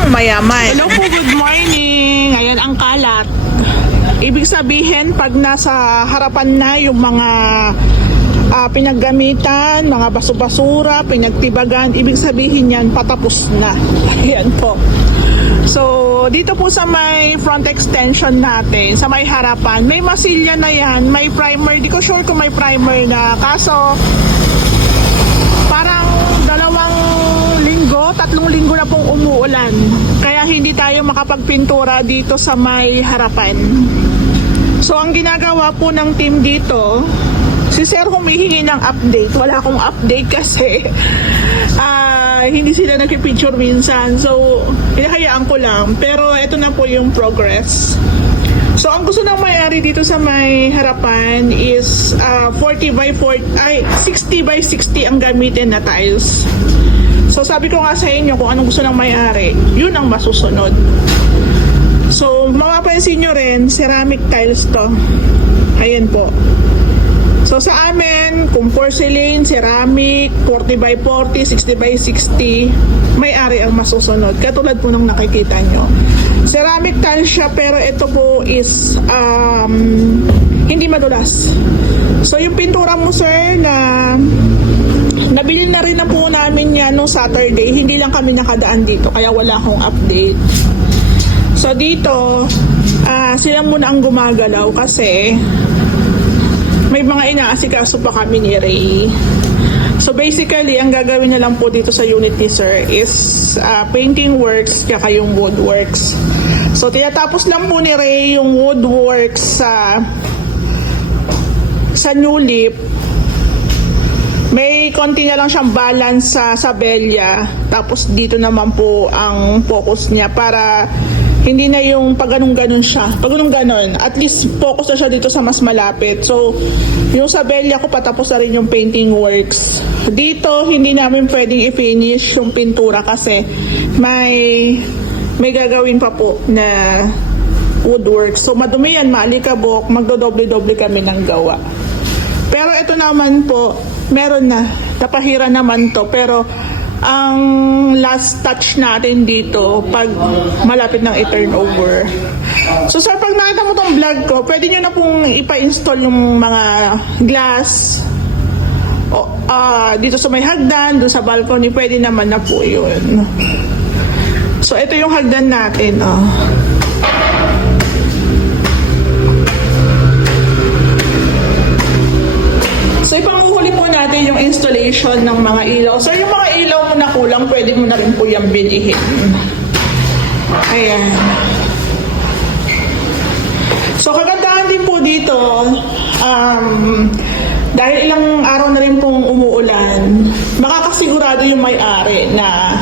pang mayaman. Hello po, good morning. Ayan ang kalat. Ibig sabihin, pag nasa harapan na yung mga pinaggamitan, mga baso-basura, pinagtibagan, ibig sabihin yan, patapos na. Ayan po. So, dito po sa may front extension natin, sa may harapan, may masilya na yan, may primer. Di ko sure kung may primer na. Kaso, parang 3 linggo na pong umuulan. Kaya hindi tayo makapagpintura dito sa may harapan. So, ang ginagawa po ng team dito, si Sir humihingi ng update. Wala akong update kasi hindi sila nagpipicture minsan. So, hinahayaan ko lang. Pero, ito na po yung progress. So, ang gusto ng may-ari dito sa may harapan is 60 by 60 ang gamitin na tiles. So, sabi ko nga sa inyo kung anong gusto ng may-ari, yun ang masusunod. So, mapapansin nyo rin, ceramic tiles to. Ayan po. So, sa amin, kung porcelain, ceramic, 40 by 40, 60 by 60, may-ari ang masusunod. Katulad po nung nakikita nyo. Ceramic tiles siya, pero ito po is hindi madulas. So, yung pintura mo, sir, na nabili na rin na po namin yan no Saturday. Hindi lang kami nakadaan dito, kaya wala akong update. So, dito, sila muna ang gumagalaw kasi may mga inaasikaso pa kami ni Ray. So basically, ang gagawin na lang po dito sa unit ni Sir is painting works kaya yung woodworks. So tinatapos lang po ni Ray yung woodworks sa new lip. May konti na lang siyang balance sa sabelya. Tapos dito naman po ang focus niya para hindi na yung pag ganun-ganon siya. Pag ganun-ganon, at least focus na siya dito sa mas malapit. So, yung sabelya ko patapos na rin yung painting works. Dito, hindi namin pwedeng i-finish yung pintura kasi may gagawin pa po na woodwork. So, madumi yan, maalikabok, magdodoble-doble kami ng gawa. Pero ito naman po, meron na, napahira naman to, pero ang last touch natin dito pag malapit ng i-turnover. So sir, pag nakita mo tong vlog ko, pwede nyo na pong ipa-install yung mga glass dito sa may hagdan, doon sa balcony, pwede naman na po yun. So ito yung hagdan natin. So ipanguhuli po natin yung installation ng mga ilaw. So yung mga ilaw mo na kulang, pwede mo na rin po yung bilihin. Ayan. So kagandahan din po dito, dahil ilang araw na rin pong umuulan, makakasigurado yung may-ari na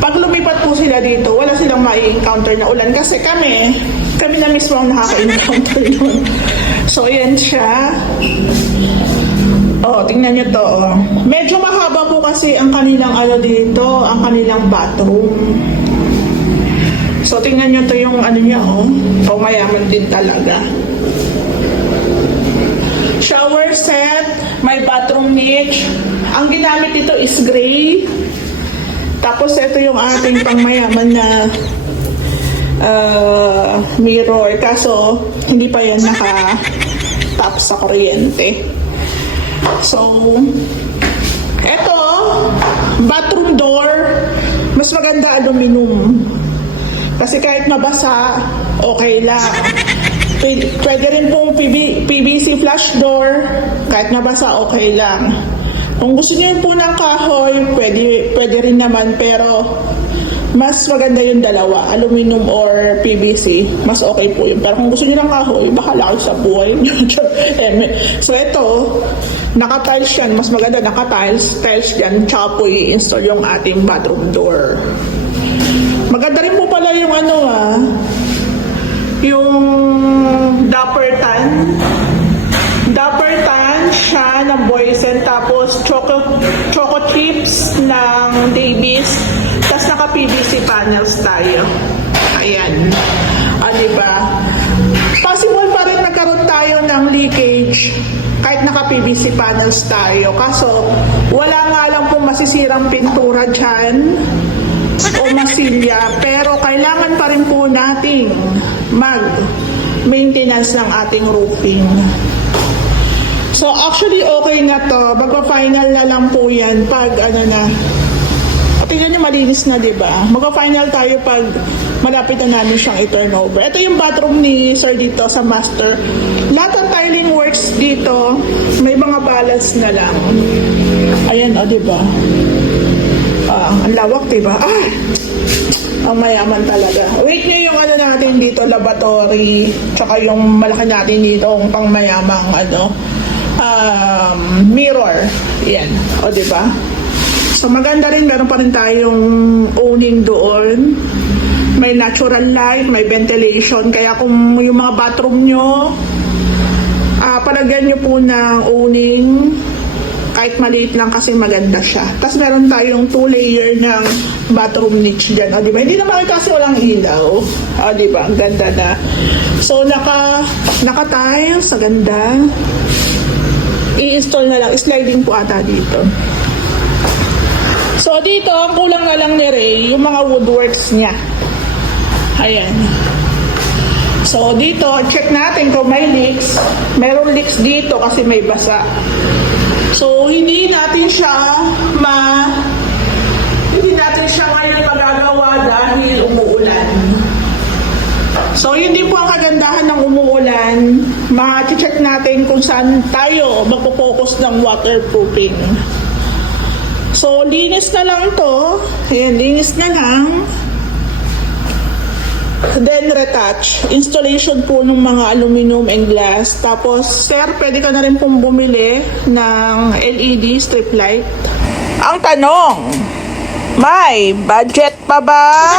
pag lumipat po sila dito, wala silang ma-encounter na ulan. Kasi kami na mismo ang nakaka-encounter nun. So ayan siya. Tingnan nyo to. Medyo mahaba po kasi ang kanilang dito, ang kanilang bathroom. So, tingnan nyo to yung niya, mayaman din talaga. Shower set, may bathroom niche. Ang ginamit dito is gray. Tapos, ito yung ating pangmayaman na mirror. Kaso, hindi pa yan naka-tap sa kuryente. So, eto, bathroom door, mas maganda aluminum. Kasi kahit mabasa, okay lang. Pwede rin pong PVC flush door, kahit mabasa, okay lang. Kung gusto niyo po ng kahoy, pwede rin naman, pero mas maganda yung dalawa, aluminum or PVC. Mas okay po yun. Pero kung gusto niyo ng kahoy, bahala kayo sa buhay. So ito, naka-tiles yan. Mas maganda naka-tiles. Tiles yan. Tsaka po i-install yung ating bathroom door. Maganda rin po pala yung yung dapper tan. Dapper tan siya ng Boysen. Tapos choco chips ng Davis. Tapos naka-PVC panels tayo. Ayan. Diba? Possible pa rin nagkaroon tayo ng leakage kahit naka-PVC panels tayo. Kaso, wala nga lang pong masisirang pintura dyan. o masilya, pero kailangan pa rin po nating mag-maintenance ng ating roofing. So actually okay na to, magpa-final na lang po yan pag ano na. Tingnan nyo, malinis na, di ba? Magpa-final tayo pag malapit na namin siyang i-turnover. Ito yung bathroom ni Sir dito sa master. Lahat ng tiling works dito, may mga balance na lang. Ayan, o, di ba? Ang lawak, di ba? Ang mayaman talaga. Wait nyo yung ano natin dito, laboratory, tsaka yung malaki natin dito, yung pang mayamang, mirror. Yan, o, di ba? So maganda rin, meron pa rin tayong owning doon. May natural light, may ventilation. Kaya kung yung mga bathroom nyo, palagyan nyo po ng owning, kahit maliit lang kasi maganda siya. Tapos meron tayong 2 layer ng bathroom niche dyan. O, diba? Hindi naman kasi walang ilaw. O, diba? Ang ganda na. So naka-tiles, sa ganda. I-install na lang. Sliding po ata dito. So, dito, ang kulang na lang ni Ray, yung mga woodworks niya. Ayan. So, dito, check natin kung may leaks. Meron leaks dito kasi may basa. So, hindi natin siya ngayon magagawa dahil umuulan. So, yun din po ang kagandahan ng umuulan. Ma-check natin kung saan tayo magpo-focus ng waterproofing. So, linis na lang to. Ayan, linis na lang. Then, retouch. Installation po ng mga aluminum and glass. Tapos, sir, pwede ka na rin pong bumili ng LED strip light. Ang tanong, may budget pa ba?